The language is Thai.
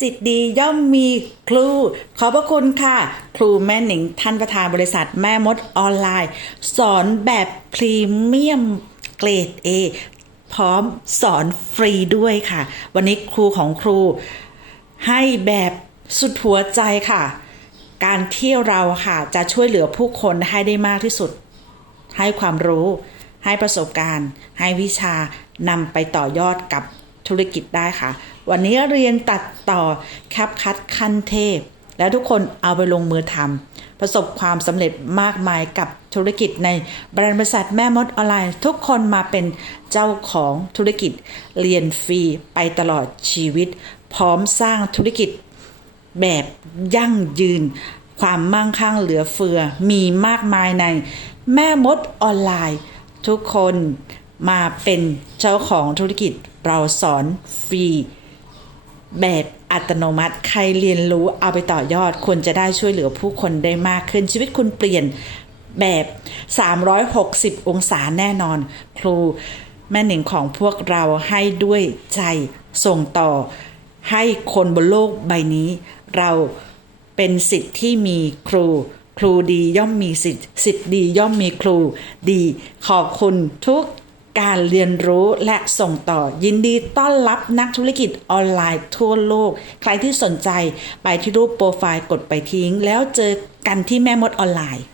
สิทธิ์ดีย่อมมีครู ขอบพระคุณค่ะ ครูแม่หนิงท่านประธานบริษัทแม่มดออนไลน์ สอนแบบพรีเมียมเกรด A พร้อมสอนฟรีด้วยค่ะ วันนี้ครูของครูให้แบบสุดหัวใจค่ะ การที่เราค่ะจะช่วยเหลือผู้คนให้ได้มากที่สุด ให้ความรู้ ให้ประสบการณ์ ให้วิชานำไปต่อยอดกับ ธุรกิจได้ค่ะ วันนี้เรียนตัดต่อแคปคัดขั้นเทพ แล้วทุกคนเอาไปลงมือทำประสบความสำเร็จมากมายกับธุรกิจในบริษัทแม่มดออนไลน์ ทุกคนมาเป็นเจ้าของธุรกิจเรียนฟรีไปตลอดชีวิต พร้อมสร้างธุรกิจแบบยั่งยืน ความมั่งคั่งเหลือเฟือมีมากมายในแม่มดออนไลน์ ทุกคน มาเป็นเจ้าของธุรกิจเราสอนฟรี แบบอัตโนมัติ ใครเรียนรู้เอาไปต่อยอดคุณจะได้ช่วยเหลือผู้คนได้มากขึ้นชีวิตคุณเปลี่ยนแบบ 360 องศาแน่นอน ครูแม่หนิงของพวกเราให้ด้วยใจส่งต่อ ให้คนบนโลกใบนี้ เราเป็นสิทธิ์ที่มีครู ครูดีย่อมมีสิทธิ์สิทธิ์ดีย่อมมีครูดี ขอบคุณทุก การเรียนรู้และส่งต่อยินดีต้อนรับนักธุรกิจออนไลน์ทั่วโลก ใครที่สนใจไปที่รูปโปรไฟล์กดไปทิ้ง แล้วเจอกันที่แม่มดออนไลน์